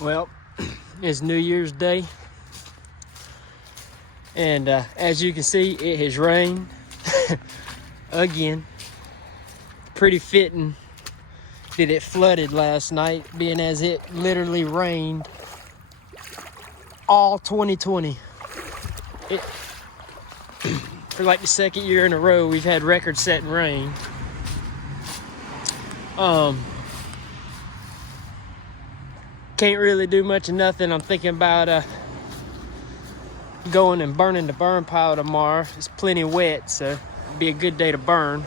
Well, it's New Year's Day, and as you can see, it has rained again. Pretty fitting that it flooded last night, being as it literally rained all 2020. For like the second year in a row, we've had record-setting rain. Can't really do much of nothing. I'm thinking about going and burning the burn pile tomorrow. It's plenty wet, so it'd be a good day to burn.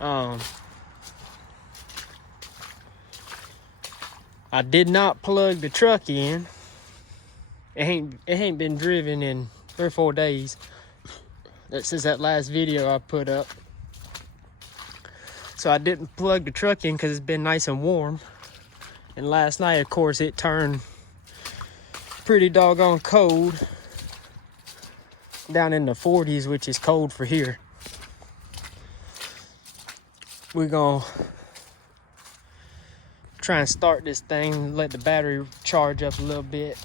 I did not plug the truck in. It ain't been driven in 3 or 4 days. That since that last video I put up. So I didn't plug the truck in because it's been nice and warm. And last night, of course, it turned pretty doggone cold. Down in the 40s, which is cold for here. We're gonna try and start this thing, let the battery charge up a little bit.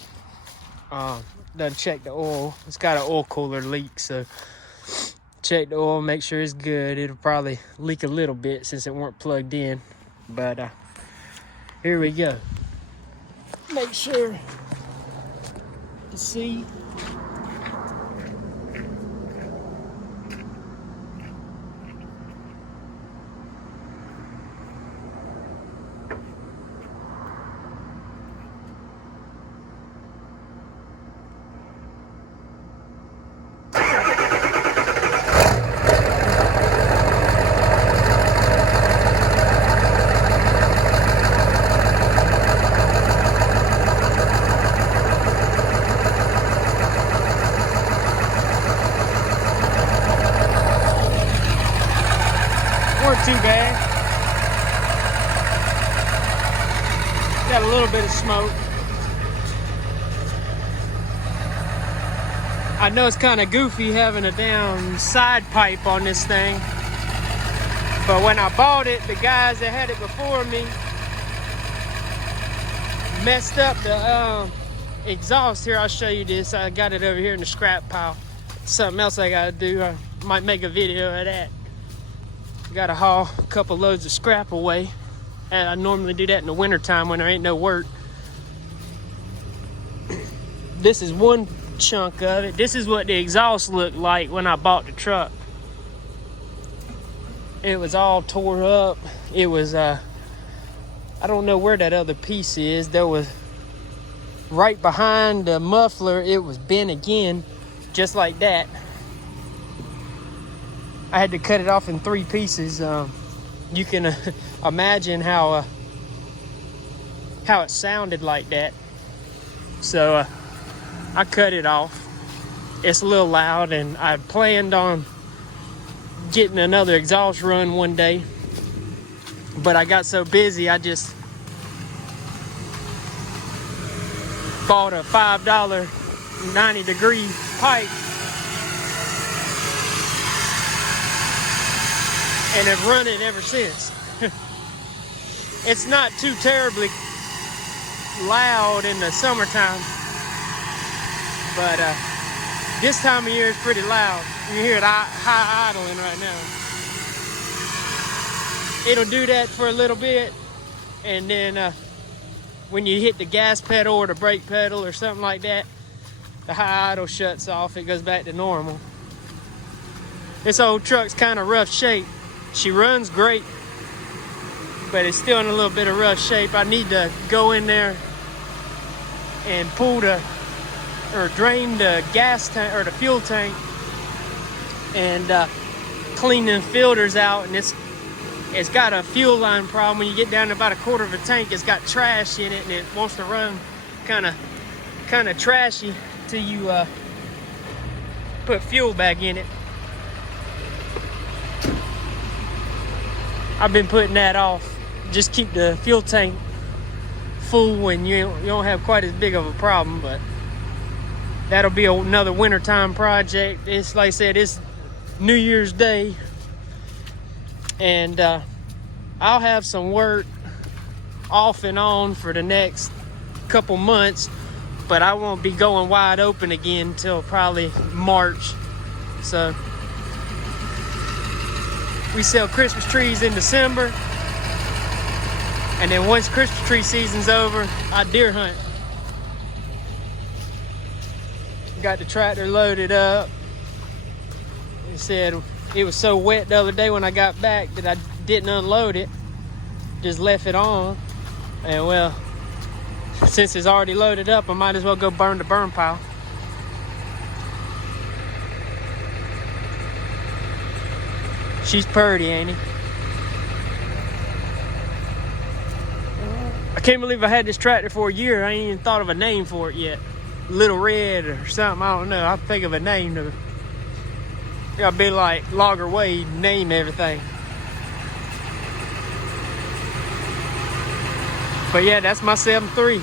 Done check the oil. It's got an oil cooler leak, so check the oil, make sure it's good. It'll probably leak a little bit since it weren't plugged in, but here we go. Make sure to see. Too bad. Got a little bit of smoke. I know it's kind of goofy having a damn side pipe on this thing, but when I bought it, the guys that had it before me messed up the exhaust. Here, I'll show you this. I got it over here in the scrap pile. Something else I gotta do. I might make a video of that. Gotta haul a couple loads of scrap away, and I normally do that in the wintertime when there ain't no work. This is one chunk of it. This is what the exhaust looked like when I bought the truck. It was all tore up. It was I don't know where that other piece is. There was right behind the muffler. It was bent again, just like that. I had to cut it off in 3 pieces. You can imagine how it sounded like that. So I cut it off. It's a little loud, and I planned on getting another exhaust run one day, but I got so busy I just bought a $5 90-degree pipe and have run it ever since. It's not too terribly loud in the summertime, but this time of year is pretty loud. You hear it high idling right now. It'll do that for a little bit, and then when you hit the gas pedal or the brake pedal or something like that, the high idle shuts off. It goes back to normal. This old truck's kind of rough shape. She runs great, but it's still in a little bit of rough shape. I need to go in there and drain the gas tank or the fuel tank and clean them filters out. And it's got a fuel line problem. When you get down to about 1/4 of a tank, it's got trash in it, and it wants to run kind of trashy till you put fuel back in it. I've been putting that off. Just keep the fuel tank full when you don't have quite as big of a problem, but that'll be another wintertime project. It's like I said, it's New Year's Day, and I'll have some work off and on for the next couple months, but I won't be going wide open again until probably March. So we sell Christmas trees in December, and then once Christmas tree season's over, I deer hunt. Got the tractor loaded up. It said it was so wet the other day when I got back that I didn't unload it, just left it on. And well, since it's already loaded up, I might as well go burn the burn pile. She's purty, ain't he? I can't believe I had this tractor for a year. I ain't even thought of a name for it yet. Little Red or something, I don't know. I'll think of a name to it. Gotta be like Logger Wade, name everything. But yeah, that's my 7.3.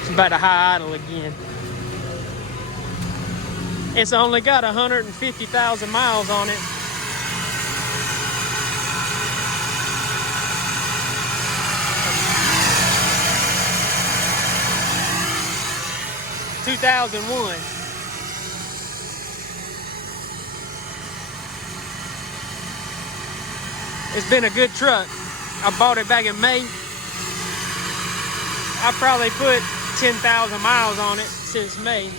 It's about to high idle again. It's only got 150,000 miles on it. (2001). It's been a good truck. I bought it back in May. I probably put 10,000 miles on it since May.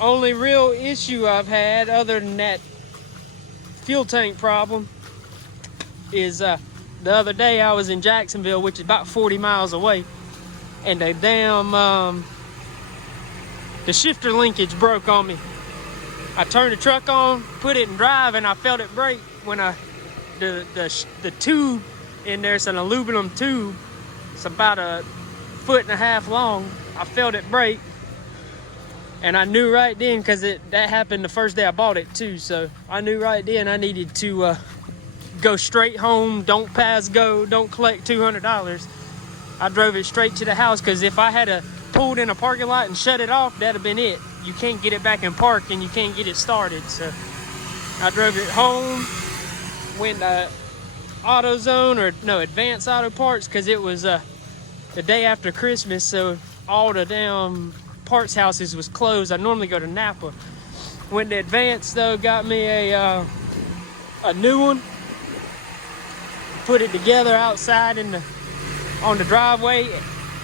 Only real issue I've had, other than that fuel tank problem, is the other day I was in Jacksonville, which is about 40 miles away, and the damn the shifter linkage broke on me. I turned the truck on, put it in drive, and I felt it break when the tube in there, it's an aluminum tube. It's about 1.5 feet long. I felt it break, and I knew right then, because that happened the first day I bought it too. So I knew right then I needed to go straight home. Don't pass go. Don't collect $200. I drove it straight to the house, because if I had pulled in a parking lot and shut it off, that'd have been it. You can't get it back in park, and you can't get it started. So I drove it home, went to AutoZone, or no, Advance Auto Parts, because it was the day after Christmas, so all the damn parts houses was closed. I normally go to Napa. Went to Advance though, got me a new one, put it together outside on the driveway.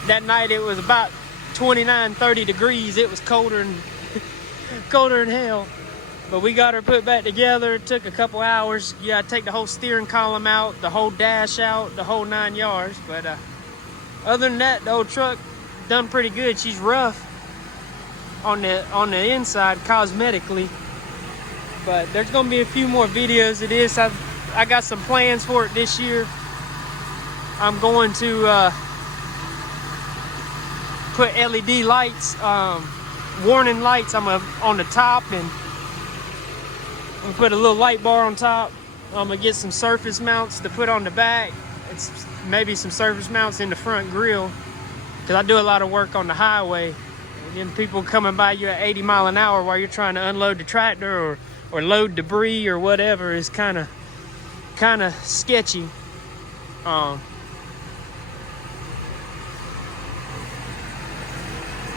That night it was about 29-30 degrees. It was colder than hell. But we got her put back together. It took a couple hours. You gotta take the whole steering column out, the whole dash out, the whole 9 yards. But other than that, the old truck done pretty good. She's rough on the inside cosmetically, but there's gonna be a few more videos of this. I got some plans for it this year. I'm going to put LED lights, warning lights. On the top, and I'm gonna put a little light bar on top. I'm gonna get some surface mounts to put on the back. It's maybe some surface mounts in the front grille, because I do a lot of work on the highway. And then people coming by you at 80 miles an hour while you're trying to unload the tractor or load debris or whatever is kind of sketchy.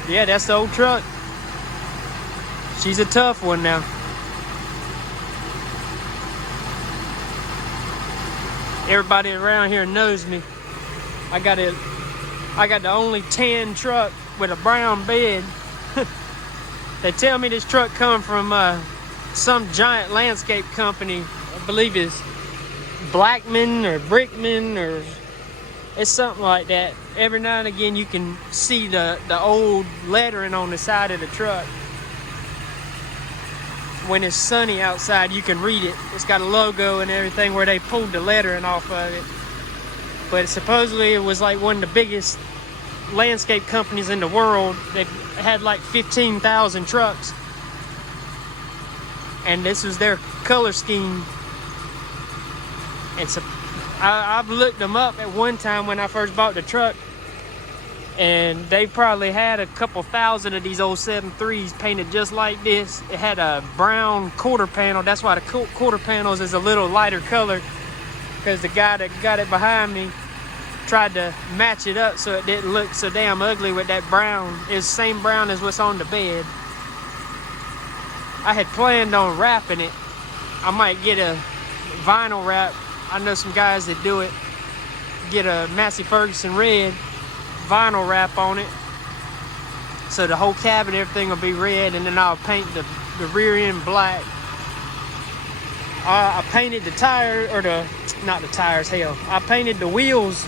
Yeah, that's the old truck. She's a tough one now. Everybody around here knows me. I got the only tan truck with a brown bed. They tell me this truck come from some giant landscape company. I believe it's Blackman or Brickman, or it's something like that. Every now and again you can see the old lettering on the side of the truck. When it's sunny outside, you can read it. It's got a logo and everything where they pulled the lettering off of it. But supposedly it was like one of the biggest landscape companies in the world. They had like 15,000 trucks, and this was their color scheme. And so I've looked them up at one time when I first bought the truck, and they probably had a couple thousand of these old 7.3s painted just like this. It had a brown quarter panel. That's why the quarter panels is a little lighter color, because the guy that got it behind me tried to match it up so it didn't look so damn ugly with that brown. It's the same brown as what's on the bed. I had planned on wrapping it. I might get a vinyl wrap. I know some guys that do it. Get a Massey Ferguson red vinyl wrap on it. So the whole cabin, everything will be red, and then I'll paint the rear end black. I painted the tire, or not the tires, hell. I painted the wheels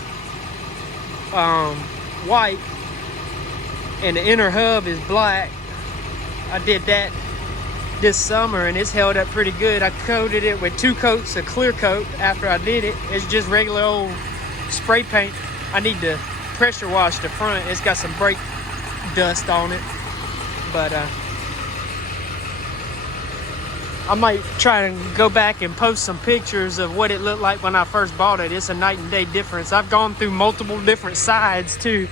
white, and the inner hub is black. I did that this summer, and it's held up pretty good. I coated it with 2 coats of clear coat after I did it. It's just regular old spray paint. I need to pressure wash the front. It's got some brake dust on it, but I might try and go back and post some pictures of what it looked like when I first bought it. It's a night and day difference. I've gone through multiple different sides too.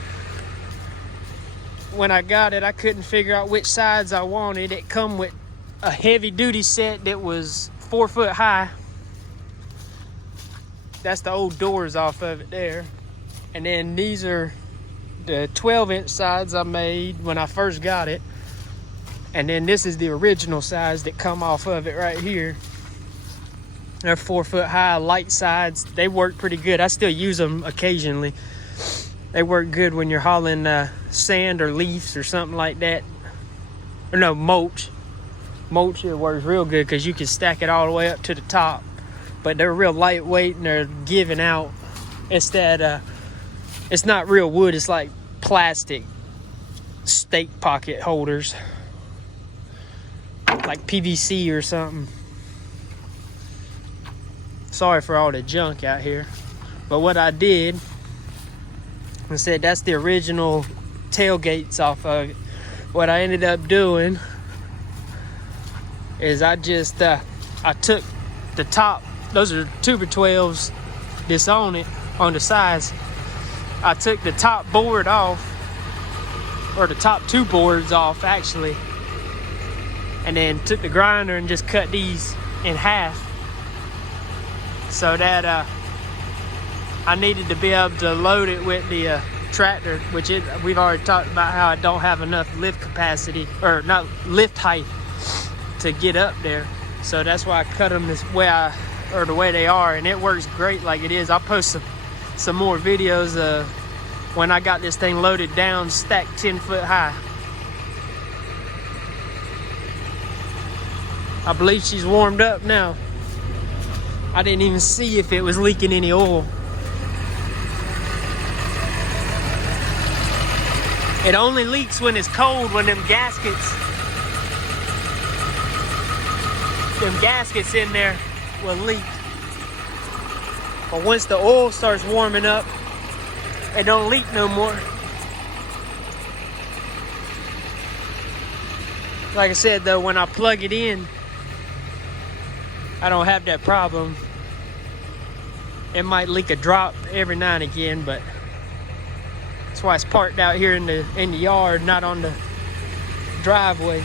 When I got it, I couldn't figure out which sides I wanted. It come with a heavy duty set that was 4 foot high. That's the old doors off of it there. And then these are the 12-inch sides I made when I first got it. And then this is the original sides that come off of it right here. They're 4 foot high light sides. They work pretty good. I still use them occasionally. They work good when you're hauling sand or leaves or something like that. Or no, mulch. Mulch, it works real good because you can stack it all the way up to the top. But they're real lightweight and they're giving out. It's that, it's not real wood. It's like plastic steak pocket holders. Like PVC or something. Sorry for all the junk out here. But what I did, I said that's the original tailgates off of it. What I ended up doing is I just I took the top, those are tuber 12s that's on it, on the sides. I took the top board off, or the top 2 boards off actually, and then took the grinder and just cut these in half so that I needed to be able to load it with the tractor, which we've already talked about how I don't have enough lift capacity, or not lift height, to get up there. So that's why I cut them this way, or the way they are, and it works great like it is. I'll post some more videos of when I got this thing loaded down, stacked 10 foot high. I believe she's warmed up now. I didn't even see if it was leaking any oil. It only leaks when it's cold, when them gaskets in there will leak. But once the oil starts warming up, it don't leak no more. Like I said though, when I plug it in, I don't have that problem. It might leak a drop every now and again, but that's why it's parked out here in the yard, not on the driveway.